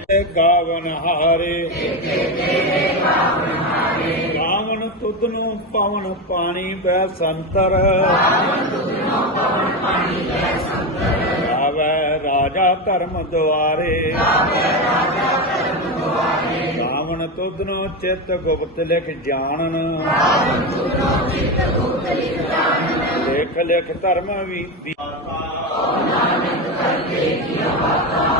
ਕਾਈ ਗਾਵਨ ਹਾਰੇ। ਗਾਵਨ ਤੁਧ ਨੂੰ ਪਵਨ ਪਾਣੀ ਬੈ ਸੰਤਰ। ਆਵੇ ਰਾਜਾ ਧਰਮ ਦੁਆਰੇ। ਗਾਵਨ ਤੁਧ ਨੂੰ ਚਿਤ ਗੁਪਤ ਲਿਖ ਜਾਣਨ। ਲਿਖ ਲਿਖ ਧਰਮ ਵੀ ਵੀ- ਜੋ ਕਿਛ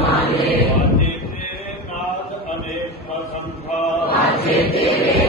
वाजे तेरे नाद अनेक मखंभा तेरे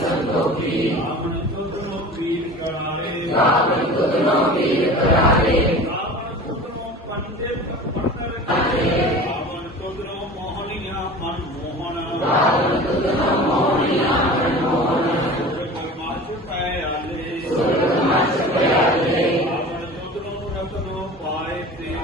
संतोपी रावण सुतनो वीर करारे रावण सुतनो वीर करारे रावण सुतनो पंडित पंडर करे रावण सुतनो मोहनिया मन मोहन रावण सुतनो मोहनिया मन मोहन सुरकमाच पयाले सुरकमाच पयाले रावण सुतनो रतनो पाए ते